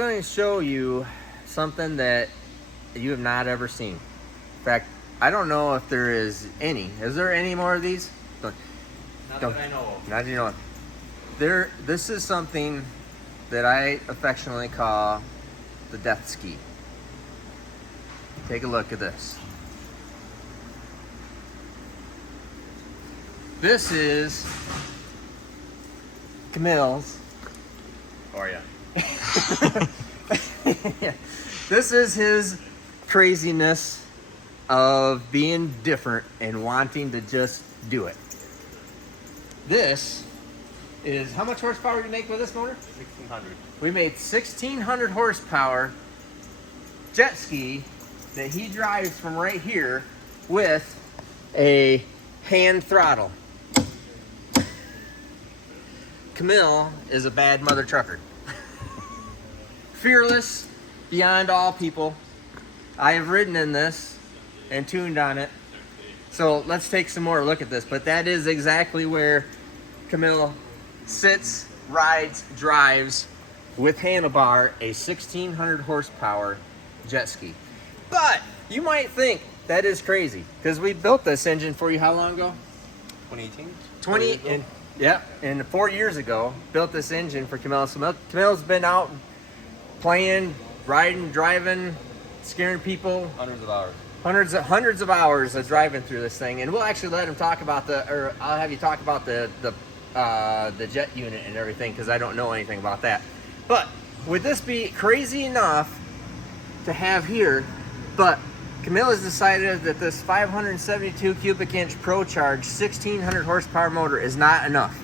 going to show you something that you have not ever seen. In fact, I don't know if there is any. Is there any more of these? Not that I know of. Not that you know of. This is something that I affectionately call the death ski. Take a look at this. This is Camille's. Oh yeah. Yeah. This is his craziness of being different and wanting to just do it. This is, how much horsepower did you make with this motor? 1600. We made 1600 horsepower jet ski that he drives from right here with a hand throttle. Camille is a bad mother trucker. Fearless beyond all people. I have ridden in this and tuned on it. So let's take some more look at this. But that is exactly where Camille sits, rides, drives with handlebar a 1600 horsepower jet ski. But you might think that is crazy because we built this engine for you how long ago? 2018? And 4 years ago, built this engine for Camille. So Camille's been out playing, riding, driving, scaring people. Hundreds of hours. Hundreds of hours of driving through this thing, and we'll actually let him talk about I'll have you talk about the jet unit and everything because I don't know anything about that. But would this be crazy enough to have here? But Camille has decided that this 572 cubic inch Procharged 1600 horsepower motor is not enough.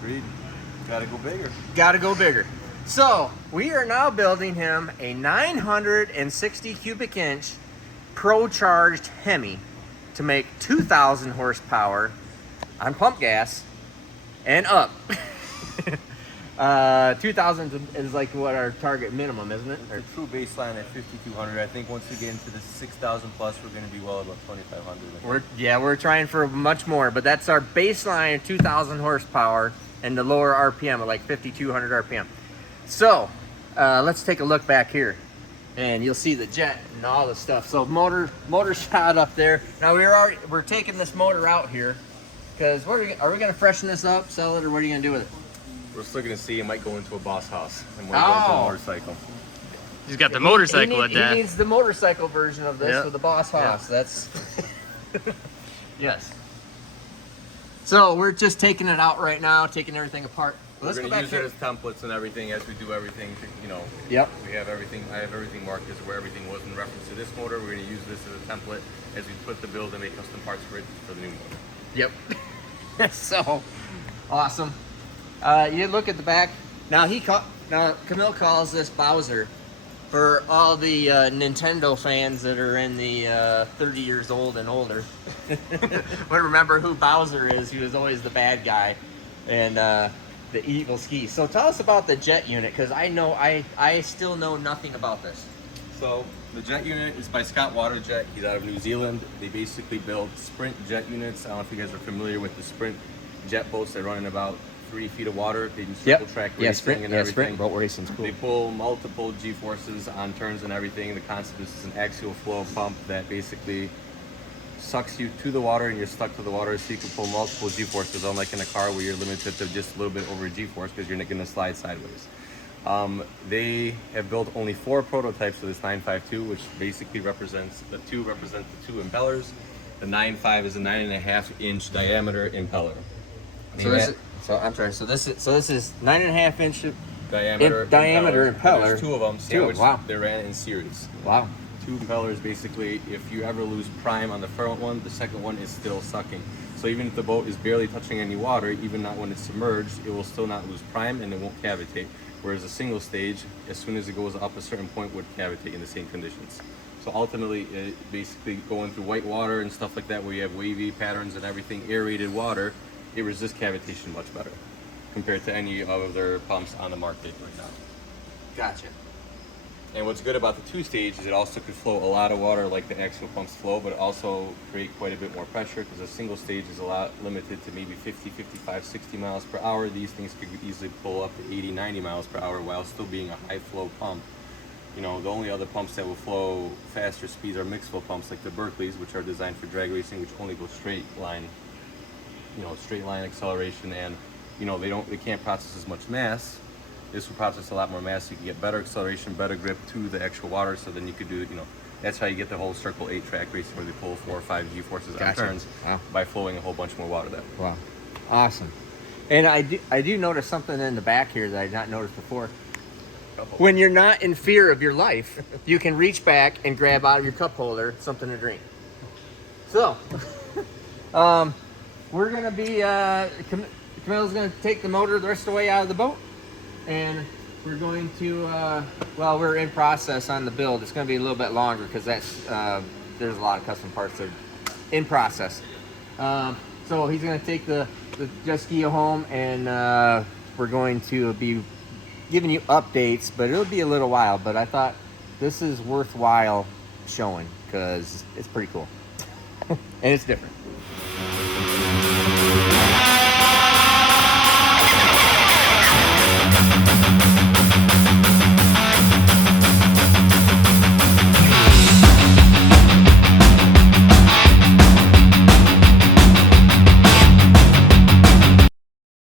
Agreed. Gotta go bigger. Gotta go bigger. So we are now building him a 960 cubic inch Procharged Hemi to make 2,000 horsepower on pump gas and up. 2,000 is like what our target minimum, isn't it? The true baseline at 5,200. I think once we get into the 6,000 plus, we're going to be well above 2,500. We're trying for much more, but that's our baseline of 2,000 horsepower and the lower RPM of like 5,200 RPM. So let's take a look back here, and you'll see the jet and all the stuff. So motor shot up there. Now we're taking this motor out here because are we going to freshen this up, sell it, or what are you going to do with it? We're still going to see. It might go into a boss house and might go into a motorcycle. He's got the motorcycle at that. He needs the motorcycle version of this Yep. with the boss house. Yep. That's yes. So we're just taking it out right now, taking everything apart. We're going to use it as templates and everything as we do everything. Yep. We have everything. I have everything marked as where everything was in reference to this motor. We're going to use this as a template as we put the build and make custom parts for it for the new motor. Yep. So awesome. You look at the back. Now Camille calls this Bowser for all the Nintendo fans that are in the 30 years old and older. But remember who Bowser is. He was always the bad guy and the evil ski. So tell us about the jet unit, because I still know nothing about this. So the jet unit is by Scott Waterjet. He's out of New Zealand. They basically build sprint jet units. I don't know if you guys are familiar with the sprint jet boats. They run in about 3 feet of water. They do triple track racing and everything. Sprint boat racing's cool. They pull multiple G-forces on turns and everything. The concept is an axial flow pump that basically sucks you to the water and you're stuck to the water, so you can pull multiple G-forces, unlike in a car where you're limited to just a little bit over G-force because you're not going to slide sideways. They have built only 4 prototypes of this 952, which basically represents the 2 impellers. The 9.5 is a 9.5-inch diameter impeller. So this is 9.5 inch diameter impeller. There's 2 of them sandwiched. Wow. They ran in series. Wow. 2 impellers, basically, if you ever lose prime on the front one, the second one is still sucking. So even if the boat is barely touching any water, even not when it's submerged, it will still not lose prime and it won't cavitate. Whereas a single stage, as soon as it goes up a certain point, would cavitate in the same conditions. So ultimately, it basically going through white water and stuff like that, where you have wavy patterns and everything, aerated water, it resists cavitation much better compared to any other pumps on the market right now. Gotcha. And what's good about the 2-stage is it also could flow a lot of water like the axial pumps flow, but also create quite a bit more pressure because a single stage is a lot limited to maybe 50, 55, 60 miles per hour. These things could easily pull up to 80, 90 miles per hour while still being a high flow pump. You know, the only other pumps that will flow faster speeds are mixed flow pumps like the Berkeleys, which are designed for drag racing, which only go straight line, you know, straight line acceleration, and you know, they can't process as much mass. This will process a lot more mass, so you can get better acceleration, better grip to the actual water, so then you could do, you know, that's how you get the whole Circle 8 track racing where they pull 4 or 5 G-forces on turns by flowing a whole bunch more water that way. Wow. Awesome. And I do notice something in the back here that I did not noticed before. When you're not in fear of your life, you can reach back and grab out of your cup holder something to drink. So, we're going to be, Camilla's going to take the motor the rest of the way out of the boat. And we're going to, well, we're in process on the build. It's going to be a little bit longer because that's, there's a lot of custom parts that are in process. So he's going to take the jet ski home, and we're going to be giving you updates, but it'll be a little while. But I thought this is worthwhile showing because it's pretty cool. And it's different.